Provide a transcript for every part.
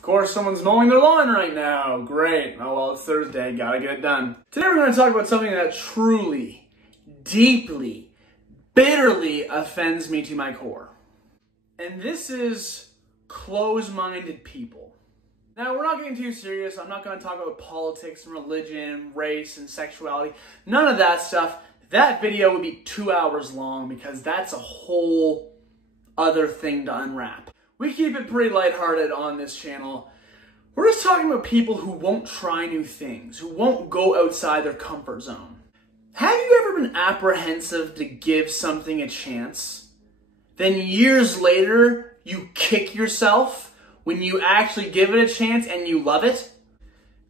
Of course, someone's mowing their lawn right now. Great. Oh well, it's Thursday. Gotta get it done. Today we're going to talk about something that truly, deeply, bitterly offends me to my core. And this is close-minded people. Now, we're not getting too serious. I'm not going to talk about politics and religion, race and sexuality. None of that stuff. That video would be 2 hours long because that's a whole other thing to unwrap. We keep it pretty lighthearted on this channel. We're just talking about people who won't try new things, who won't go outside their comfort zone. Have you ever been apprehensive to give something a chance? Then years later, you kick yourself when you actually give it a chance and you love it?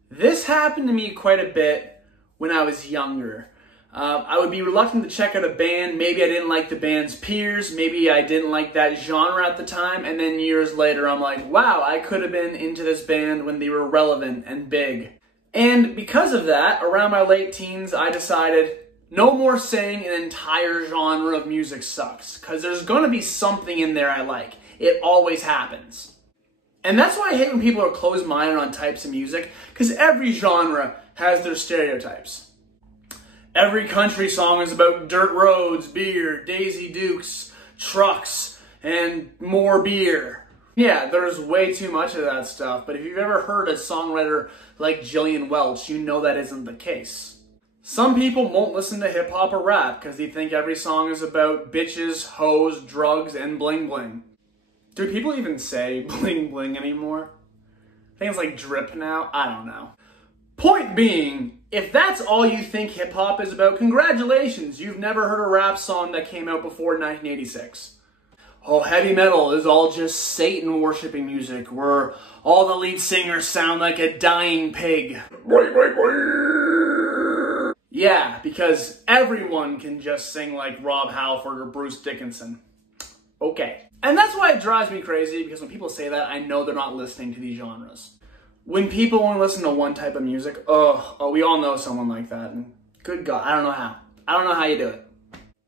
This happened to me quite a bit when I was younger. I would be reluctant to check out a band. Maybe I didn't like the band's peers. Maybe I didn't like that genre at the time. And then years later, I'm like, wow, I could have been into this band when they were relevant and big. And because of that, around my late teens, I decided no more saying an entire genre of music sucks. Because there's going to be something in there I like. It always happens. And that's why I hate when people are closed-minded on types of music. Because every genre has their stereotypes. Every country song is about dirt roads, beer, Daisy Dukes, trucks, and more beer. Yeah, there's way too much of that stuff, but if you've ever heard a songwriter like Jillian Welch, you know that isn't the case. Some people won't listen to hip-hop or rap because they think every song is about bitches, hoes, drugs, and bling bling. Do people even say bling bling anymore? I think it's like drip now. I don't know. Point being, if that's all you think hip-hop is about, congratulations, you've never heard a rap song that came out before 1986. Oh, heavy metal is all just Satan-worshipping music, where all the lead singers sound like a dying pig. Yeah, because everyone can just sing like Rob Halford or Bruce Dickinson. Okay. And that's why it drives me crazy, because when people say that, I know they're not listening to these genres. When people only listen to one type of music, we all know someone like that. And good God, I don't know how. I don't know how you do it.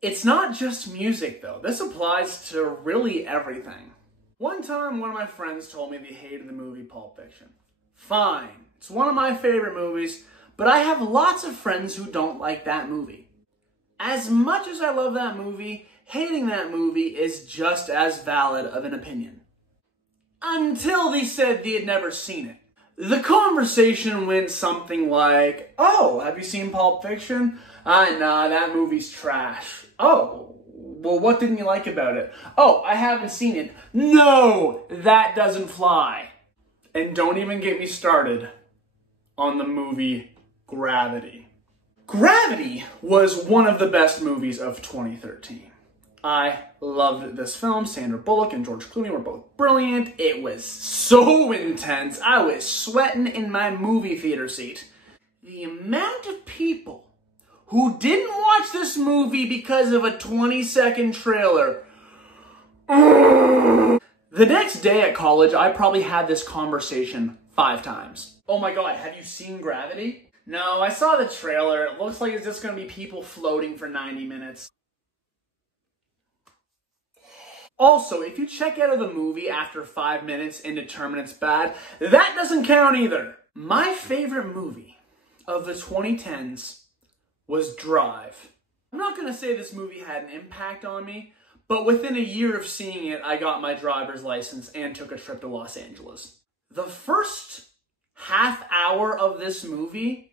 It's not just music, though. This applies to really everything. One time, one of my friends told me they hated the movie Pulp Fiction. Fine. It's one of my favorite movies, but I have lots of friends who don't like that movie. As much as I love that movie, hating that movie is just as valid of an opinion. Until they said they had never seen it. The conversation went something like, oh, have you seen Pulp Fiction? Nah, that movie's trash. Oh, well, what didn't you like about it? Oh, I haven't seen it. No, that doesn't fly. And don't even get me started on the movie Gravity. Gravity was one of the best movies of 2013. I loved this film. Sandra Bullock and George Clooney were both brilliant. It was so intense. I was sweating in my movie theater seat. The amount of people who didn't watch this movie because of a 20-second trailer. The next day at college, I probably had this conversation 5 times. Oh my God, have you seen Gravity? No, I saw the trailer. It looks like it's just going to be people floating for 90 minutes. Also, if you check out of the movie after 5 minutes and determine it's bad, that doesn't count either. My favorite movie of the 2010s was Drive. I'm not going to say this movie had an impact on me, but within a year of seeing it, I got my driver's license and took a trip to Los Angeles. The first half hour of this movie,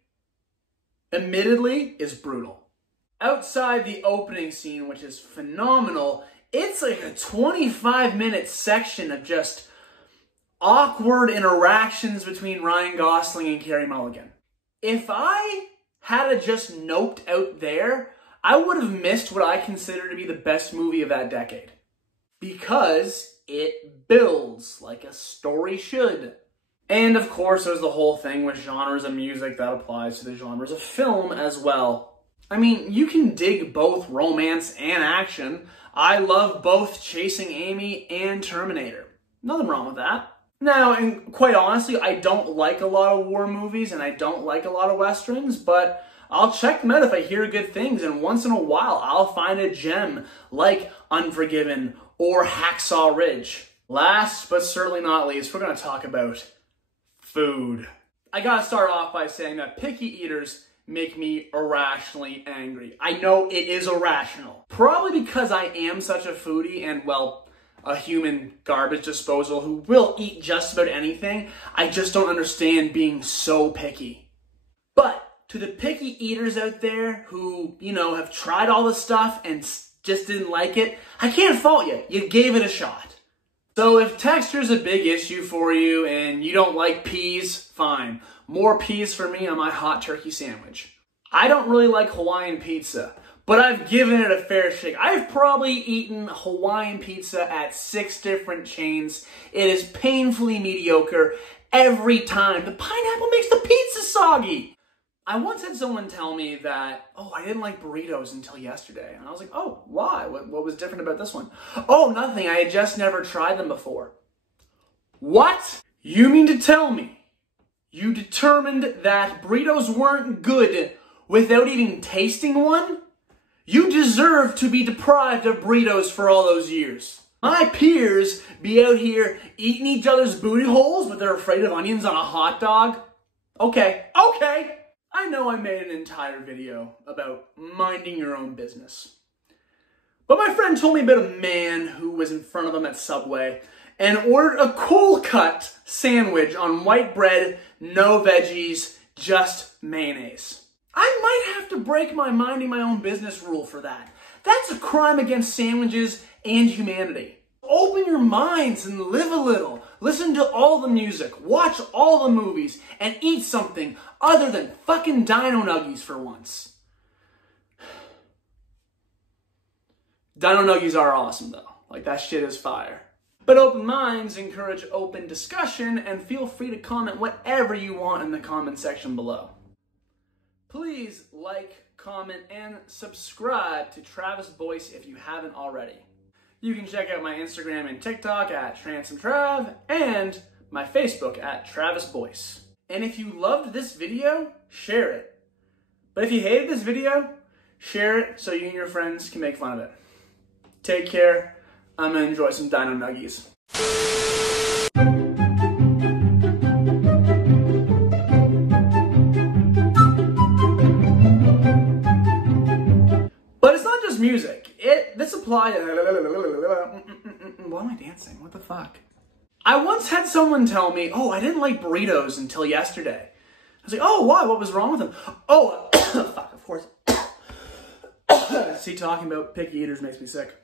admittedly, is brutal. Outside the opening scene, which is phenomenal, it's like a 25-minute section of just awkward interactions between Ryan Gosling and Carey Mulligan. If I had just noped out there, I would have missed what I consider to be the best movie of that decade. Because it builds like a story should. And of course, there's the whole thing with genres of music that applies to the genres of film as well. I mean, you can dig both romance and action. I love both Chasing Amy and Terminator. Nothing wrong with that. Now, and quite honestly, I don't like a lot of war movies and I don't like a lot of westerns, but I'll check them out if I hear good things, and once in a while, I'll find a gem like Unforgiven or Hacksaw Ridge. Last but certainly not least, we're going to talk about food. I gotta start off by saying that picky eaters make me irrationally angry. I know it is irrational. Probably because I am such a foodie and, well, a human garbage disposal who will eat just about anything. I just don't understand being so picky. But to the picky eaters out there who, have tried all the stuff and just didn't like it, I can't fault you. You gave it a shot. So if texture's a big issue for you and you don't like peas, fine. More peas for me on my hot turkey sandwich. I don't really like Hawaiian pizza, but I've given it a fair shake. I've probably eaten Hawaiian pizza at 6 different chains. It is painfully mediocre every time. The pineapple makes the pizza soggy. I once had someone tell me that, I didn't like burritos until yesterday. And I was like, oh, why? What was different about this one? Oh, nothing. I had just never tried them before. What? You mean to tell me you determined that burritos weren't good without even tasting one? You deserve to be deprived of burritos for all those years. My peers be out here eating each other's booty holes, but they're afraid of onions on a hot dog? Okay. I know I made an entire video about minding your own business. But my friend told me about a man who was in front of him at Subway and ordered a cold cut sandwich on white bread, no veggies, just mayonnaise. I might have to break my minding my own business rule for that. That's a crime against sandwiches and humanity. Open your minds and live a little. Listen to all the music, watch all the movies, and eat something other than fucking Dino Nuggies for once. Dino Nuggies are awesome though. Like, that shit is fire. But open minds encourage open discussion, and feel free to comment whatever you want in the comment section below. Please like, comment, and subscribe to Travis Boyce if you haven't already. You can check out my Instagram and TikTok at TransomTrav and my Facebook at Travis Boyce. And if you loved this video, share it. But if you hated this video, share it so you and your friends can make fun of it. Take care. I'm gonna enjoy some Dino Nuggies. But it's not just music. This applies. Why am I dancing? What the fuck? I once had someone tell me, I didn't like burritos until yesterday. I was like, why? What was wrong with them? Fuck, of course. See, talking about picky eaters makes me sick.